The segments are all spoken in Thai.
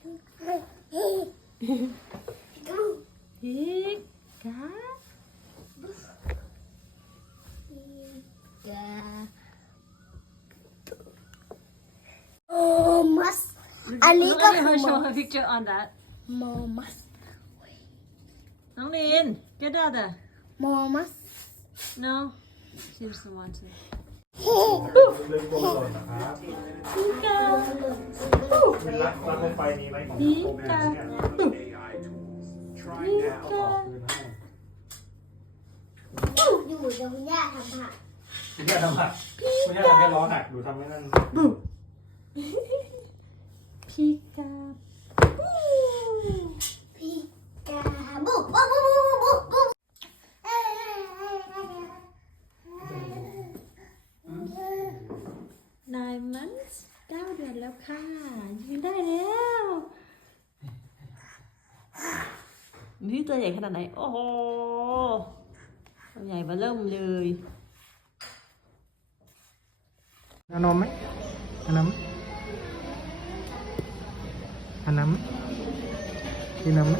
พี่กับบุบุ๊พี่กากาโอมัสอันนี้ก็คือ her show her picture on that โมมัสน้องลิน get out there โมมัส no she doesn't want to เรื่องกลมหล่นนะครับพี่กามีรักรักรถไฟมีไหมของพี่โคแมเนี่ย AI tools. Try พี่ now. กอยู่เดี๋ยวคุณย่าทำผักคุณย่าทำผักคุณย่าทำแค่ล้อหักดูทำไม่นั่นพี่กาพี่กาบุ๊บบุ๊บบุ๊บบุ๊บ 9 months 9 เดือนแล้วค่ะ ยืนได้แล้วนี่ตัวใหญ่ขนาดไหน โอ้โห ตัวใหญ่มาเริ่มเลยนอนไหมนานมนานมกินนมไหม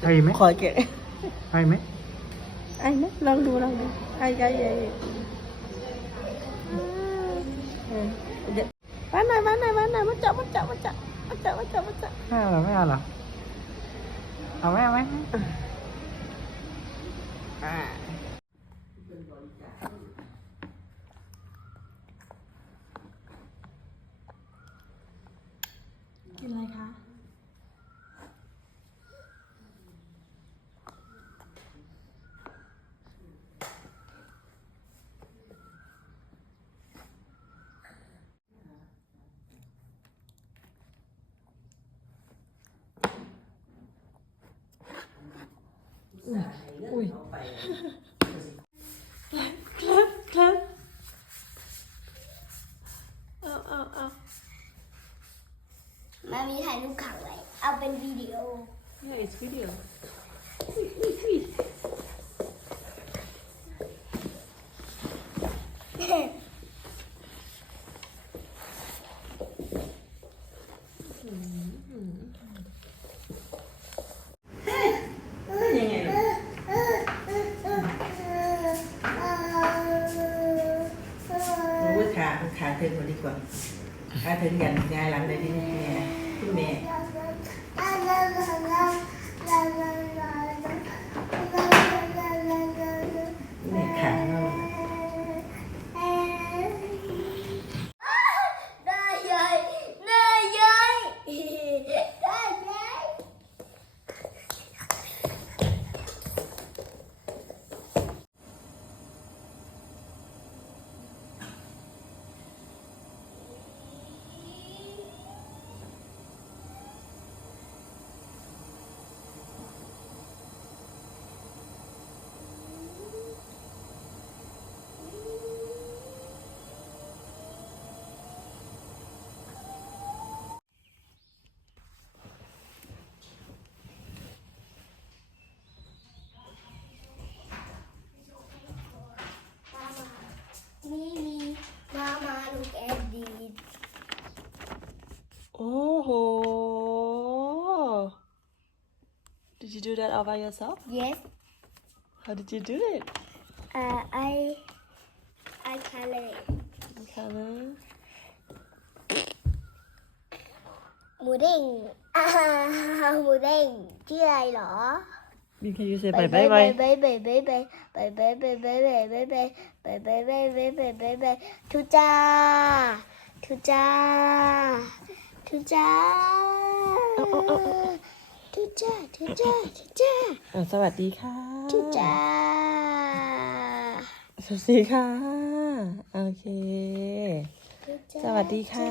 ใทยไหมขอเก็บไทยไหม ไอ้ไหมลองดูลองดูไอ้ไอ้ไอ้เดี๋ยวมาหน่อยมาหน่อยมาหน่อยมาจับมาจับมาจับมาจับมาจับมาจับไม่เอาเหรอไม่เอาเหรอเอาไหมเอาไหมกินอะไรคะ อุ้ยครับครับเอาเอาเอามามีถ่ายรูปขังไว้ เอาเป็นวิดีโอ Yeah, it's video. ยังไงลูก โอ้ยขาขาถึงกว่าดีกว่าขาถึงยันงายหลังเลยที่นี่คุณแม่แม่ขาเรา ได้ใหญ่ได้ใหญ่ได้ใหญ่ มีมีมามาลูกแอดดี Oh. Did you do that all by yourself? yes How did you do it? uh, I I color Color. หมูเด้งอ่าหมูเด้งชื่ออะไรเหรอ Bin can you say bye bye bye บายบายบายบายบายบายบายบาย ทีเจอร์ทีเจอร์ทีเจอร์อ่ะสวัสดีค่ะทีเจอร์สวัสดีค่ะ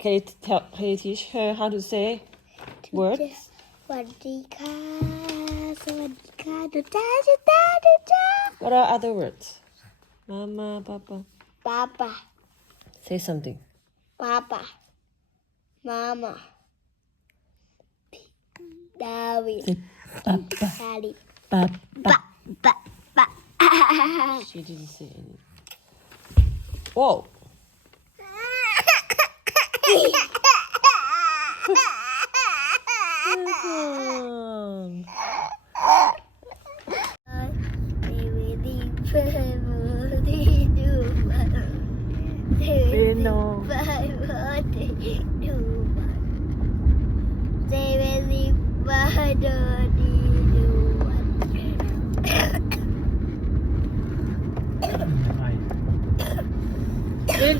can you teach her how to say words? สวัสดีค่ะ what are other words? Mama papa. Papa. Say something. Papa. Mama, David daddy papa papa She didn't say anything. Whoa.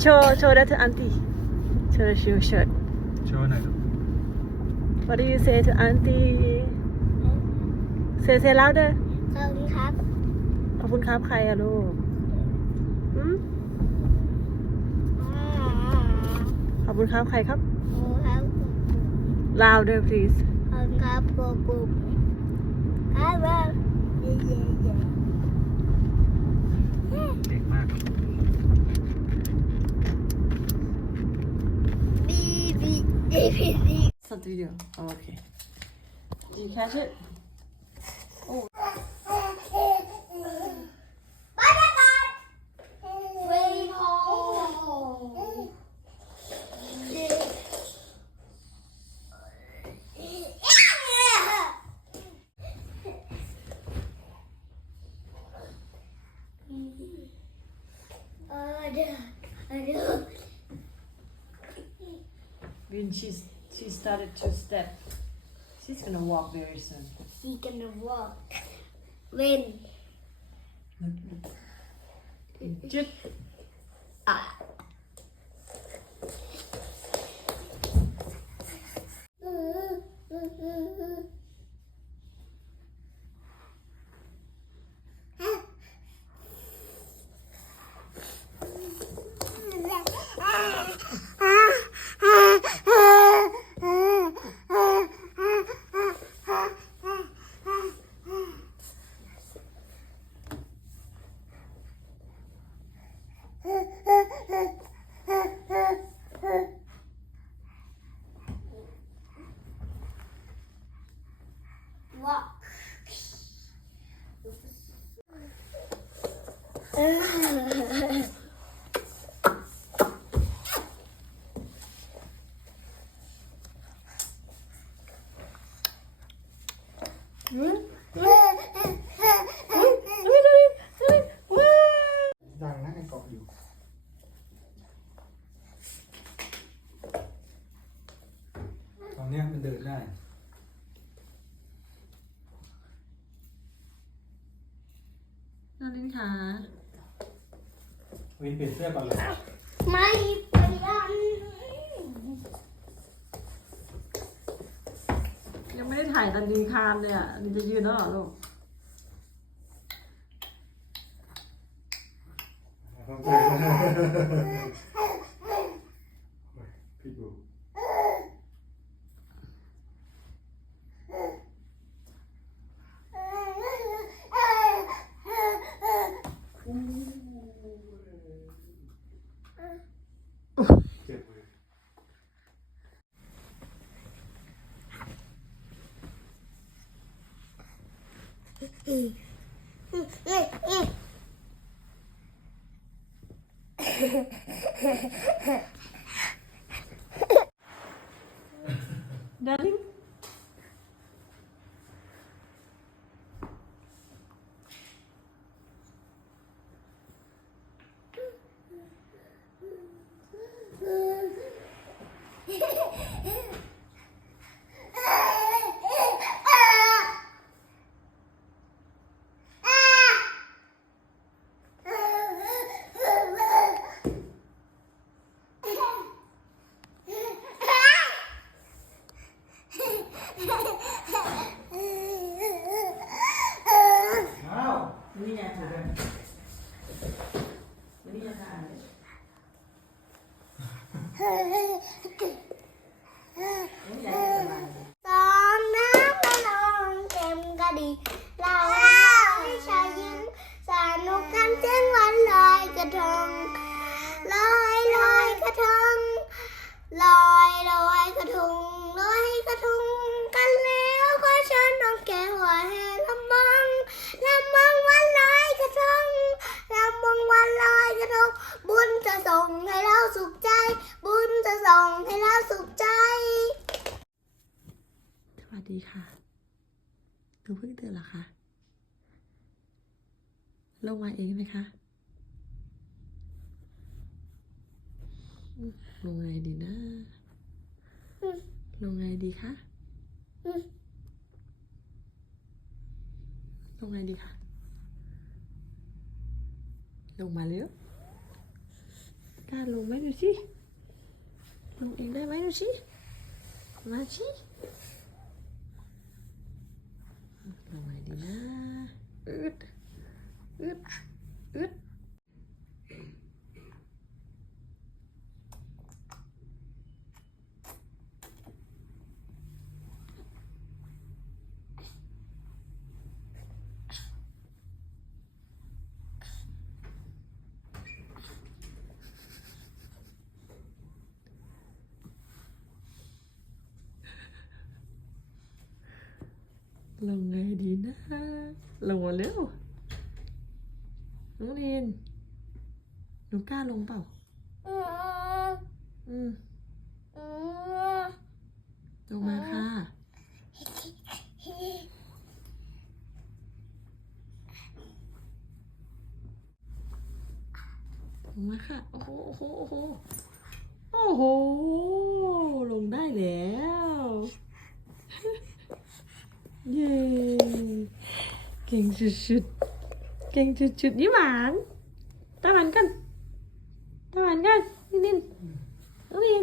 Bin show show that to auntie show the shoe shirt โชว์หน่อยลูก What do you say to auntie say say louder ขอบคุณครับ ขอบคุณครับใครอะลูกหืมขอบคุณครับใครครับ ขอบคุณครับ louder please ขอบคุณครับโกกุ๊กครับว่าเย่เย่เย่เด็กมากบี Everything. The video. Oh, okay. Did you catch it? To step she's gonna walk very soon. She's gonna walk. When? Chip walk. Ah. เปลี่ยนเสื้อก่อนเลยไม่เปลี่ยนยังไม่ได้ถ่ายตันดีคานเลยอะลินจะยืนแล้วเหรอลูก ดีค่ะหนูเพิ่งตื่นเหรอคะ ลงมาเองไหมคะ ลงไงดีนะ ลงไงดีคะ ลงไงดีคะ ลงมาเร็วกล้าลงไหมดูสิ ลงเองได้ไหมดูสิ มาสิ ลงไงดีนะ อึด อึด อึด ลงไงดีนะลงมาเร็วน้องเรียนหนูกล้าลงเปล่าอืมอืมอืมลงมาค่ะ ลงมาค่ะ โอ้โห โอ้โห โอ้โหโอ้โหลงได้แล้ว เย้เก่งสุดๆเก่งสุดๆยิ้มหวานตะวันกันตะวันกันนินนินน้อง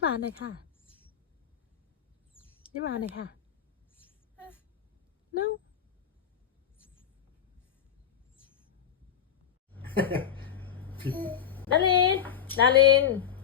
หวานหน่อยค่ะยิ้มหวานหน่อยค่ะ no ผิดดารินดาริน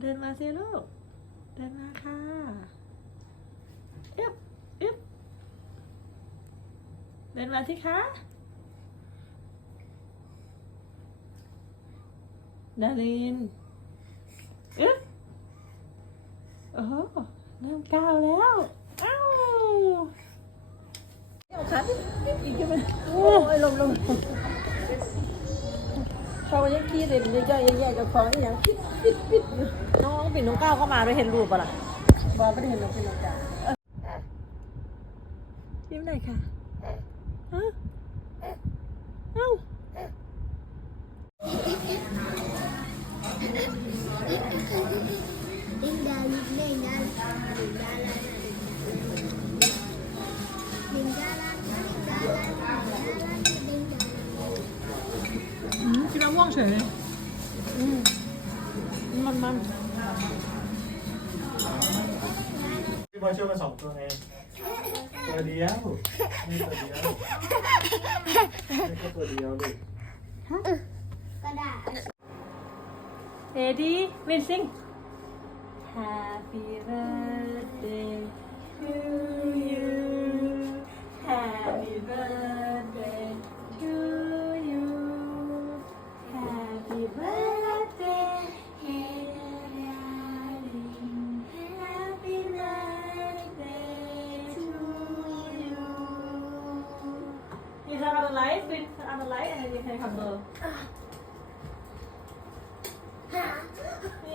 เดินมาสิลูก เดินมาค่ะอึ๊บอึ๊บเดินมาสิคะ ดารินอึ๊บโอ้โหเริ่มก้าวแล้วอ้าวโอ้ยลมลม เขายังขี้เลยมันย่อยแย่ๆกับของอย่างคิดปิดปิดอยู่น้องปิ่นน้องก้าวเข้ามาด้วยเห็นรูปปะล่ะบอกไม่ได้เห็นหรอกเป็นหรอกจ้ะยิ้มหน่อยค่ะฮะ วเดียวนี่แค่ตัวเดียวเลยก็ได้เ Ready Win sing Happy birthday to you Happy birthday light and then you can come over.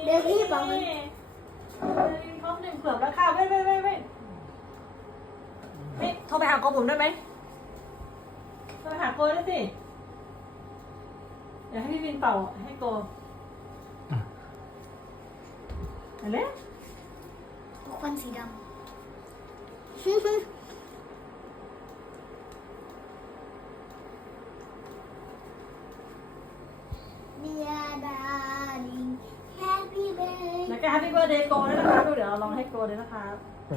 เดี๋ยวพี่บอกมันครบหนึ่งเกือบแล้วค่ะเว้ยเว้ยเว้ยเว้ยเฮ้ยโทรไปหาโกบุ๋มได้ไหมโทรไปหาโกได้สิเดี๋ยวให้พี่วินเป่าให้โกอะไรควันสีดำ แล้วก็ Happy Birthday โกด้วยนะคะดูเดี๋ยวเราลองให้โกด้วยนะคะ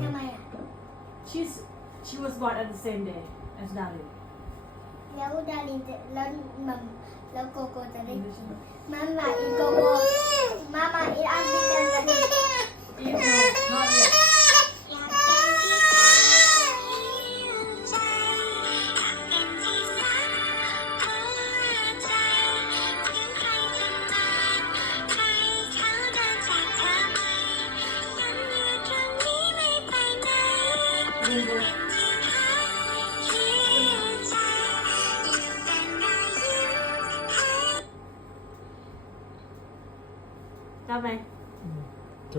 ทำไมอะ She's she was born at the same day as Darling แล้วดารินจะแล้วมัมแล้วโกโก้จะได้กินมาม่าอีโกโก้มาม่าอีอันที่กันกัน Eat no not yet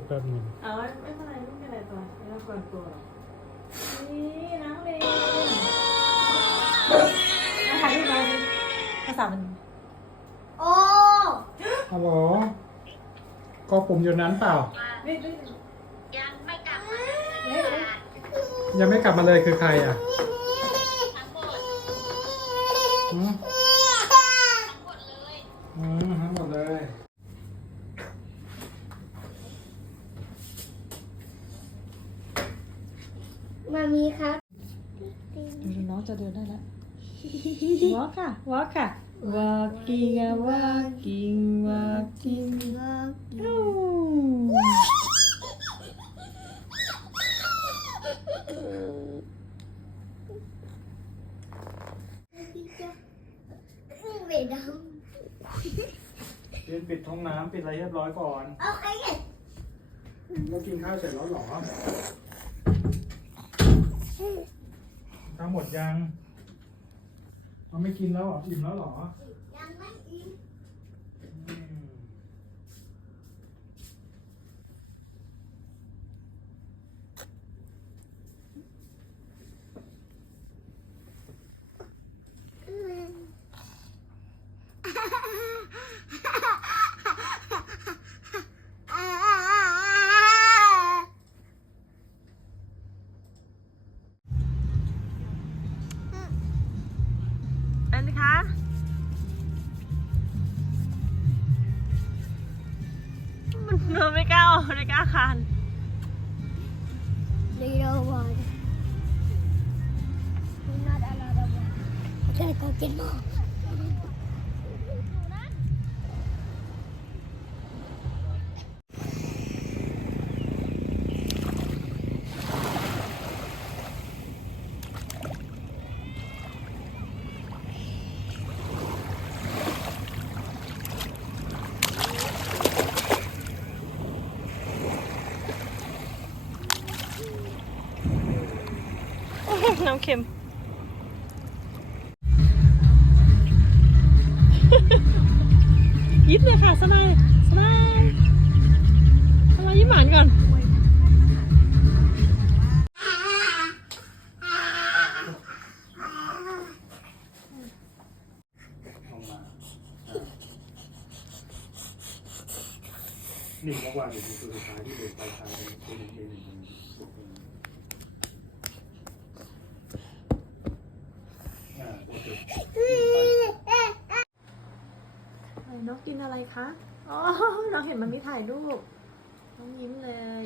แป๊บหนึงเอาไม่ไม่เป็นไรไม่เป็นไรตัวไม่ต้องกวนตัวหรอกนี่น้องเลนนะคะที่มาภาษามันโอ้ฮัลโหลก็ปุ่มอยู่นั้นเปล่า ไม่ไม่ยังไม่กลับมายังไม่กลับมาเลยคือใครอะอืมอืมทั้งหมดเลย มามีครับดูน้องจะเดินได้แล้ว walk ค่ะ walk ค่ะ walking อะ walking walking อู้เวดาเรียนปิดท้องน้ำปิดอะไรเรียบร้อยก่อนเอาไอ้เนี่ยแล้วกินข้าวเสร็จแล้วเหรอ ทั้งหมดยังเราไม่กินแล้วเหรออิ่มแล้วเหรอ น้ำเค็ม ยิ้มเลยค่ะสนายสนายสนายยิ้มหวานก่อน ลงมาหนึ่งบอกว่าเดี๋ยวเป็นตัวสุดท้ายที่เดินไปทางเป็นตัวหนึ่งเป็นหนึ่งเป็นสุดเป็นอ่าโอเค นก กินอะไรคะ อ๋อ น้องเห็นมันมีถ่ายรูป น้องยิ้มเลย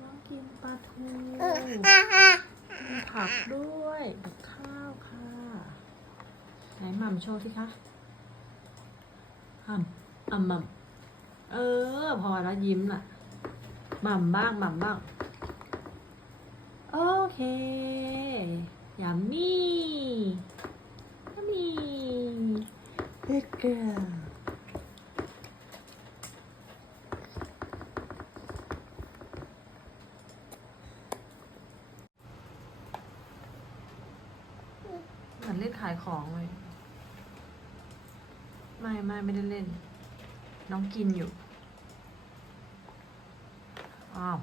น้องกินปลาทู มีผักด้วยกับข้าวค่ะ ไหนหม่ำโชว์สิคะห่ำอ่ำหม่ำเออ พอแล้วยิ้มล่ะหม่ำบ้างหม่ำบ้าง โอเคยัมมี่ยัมมี่ good girl เหมือนเล่นขายของเลย ไม่ไม่ไม่ได้เล่น น้องกินอยู่ อ้าว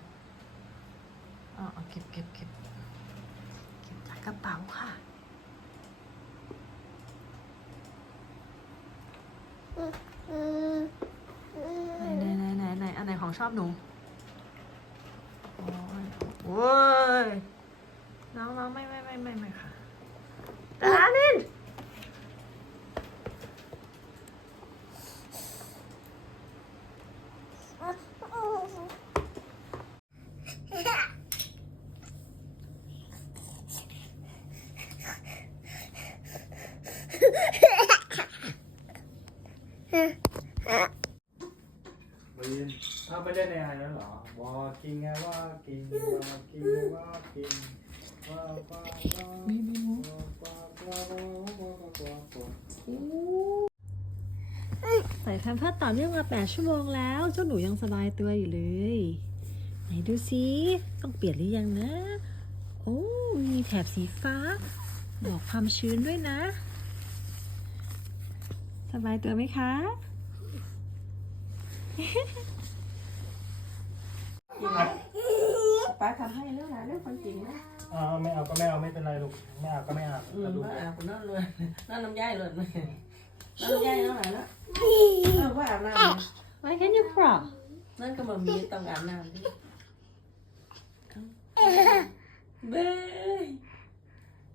อ้าวเก็บเก็บเก็บเก็บจากกระเป๋าค่ะไหนไหนไหนไหนไหนอันไหนของชอบหนูโอ้ยโอ้ยน้องน้องไม่ไม่ไม่ไม่ไม่ค่ะดานิน วีนถ้าไม่ได้ในไอแล้วเหรอวอกิงไงว่ากิงวอกิงว่ากิงว่าว่าว่า มีมีมู ว่าว่าว่า ว่าว่าว่าใส่แพมเพิร์สต่อเนื่องมาแปดชั่วโมงแล้ว เจ้าหนูยังสบายตัวอยู่เลย ไหนดูสิต้องเปลี่ยนหรือยังนะ โอ้มีแถบสีฟ้า บอกความชื้นด้วยนะ สบายตัวไหมคะ ป้าทำให้แล้วนะเรื่องความจริงนะอ่าไม่เอาก็ไม่เอาไม่เป็นไรลูกไม่เอาก็ไม่เอาอืมเอาดูว่าอาบน้ำเลยน้ำน้ำย่ายเลยน้ำน้ำย่ายน้ำไหนละเออว่าอาบน้ำ Why can you crawl นั่นก็มามีต้องอาบน้ำดิเบ้ยเอ้ย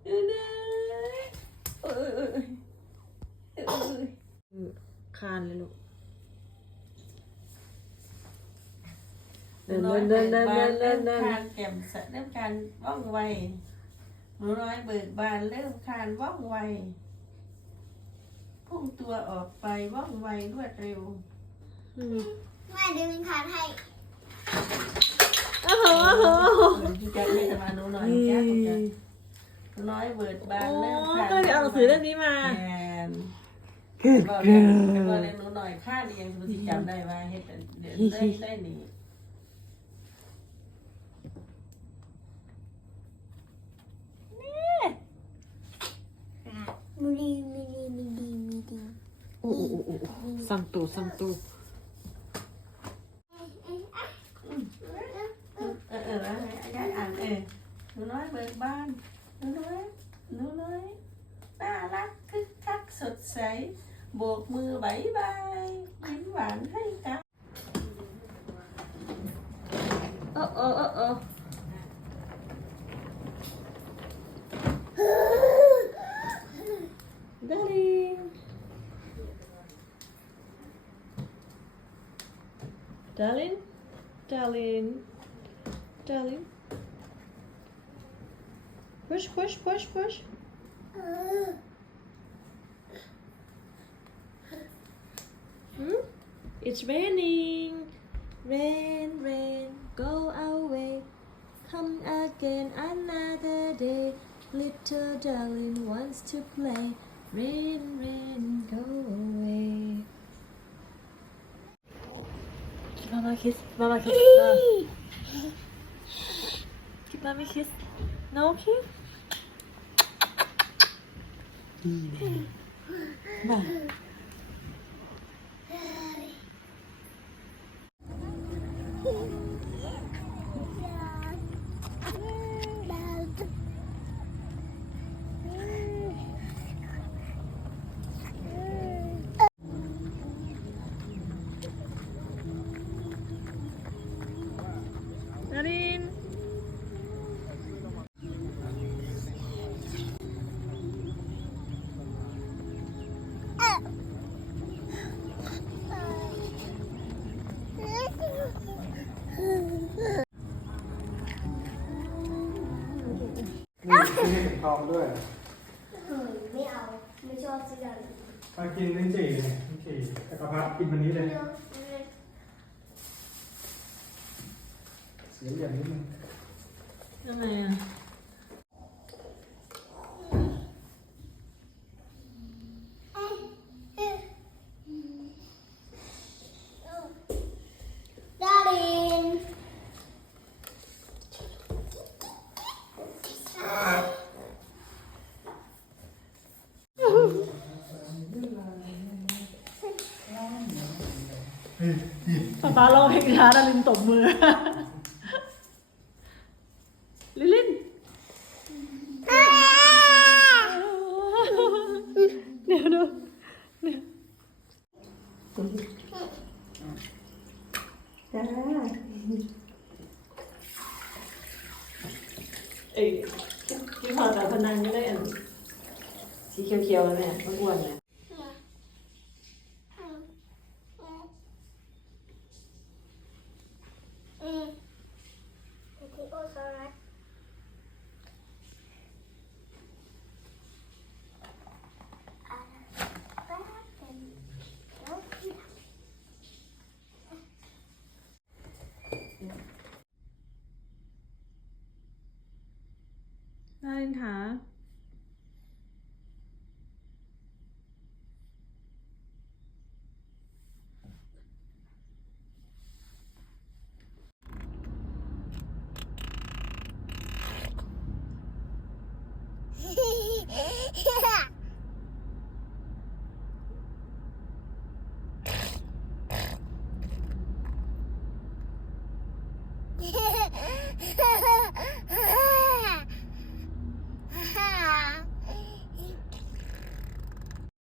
เอ้ยเอ้ยเอ้ยเอ้ยคานเลยลูก เดินเดินเดินเดินเดินเดินเดินการแจ่มใสเริ่มการว่องไวหนูน้อยเบิกบานเริ่มการว่องไว พุ่งตัวออกไปว่องไวรวดเร็ว แม่ดินทานให้โอ้โหโอ้โหพี่แจ๊คไม่จะมาหนูน้อยแจ๊คผมจะหนูน้อยเบิดบานโอ้เริ่มการก็เลยเอาหนังสือเล่มนี้มา แมนบอกเลยบอกเลยหนูหน่อยค่าเรียนคุณสิจำได้ว่าเฮ็ดเป็นเดี๋ยวได้ได้หนี มีดีมีดีมีดีมีดีโอ้โอ้โอ้โอ้สั่งตูสั่งตูเออเออแล้วให้ยายอ่านเออห Darling Darling Darling Darling Push push push push. Hmm? It's raining. Rain rain. Go away. Come again another day. Little darling wants to play Rain rain go away. Give mama a kiss Mama kiss. Mama. Give mommy a kiss. No kiss Mama. Narin ทองด้วยเออไม่เอา ไม่ชอบเสื้อเลยมากินลิ้นจี่เนี่ยลิ้นจี่จักรพรรดิกินวันนี้เลยเสียอย่างนี้มันยังไงอะ ป๊าป๊าร้องเพลงช้าดารินตบมือ ลิลินเดี๋ยวดู จ้า เอ้ยที่พอแต่พนันก็ได้อันสีเขียวๆเนี่ยอ้วนๆเนี่ย อืมไอทีโอซอรัสอะแป๊บหนึ่งแล้ว ดาริน คะ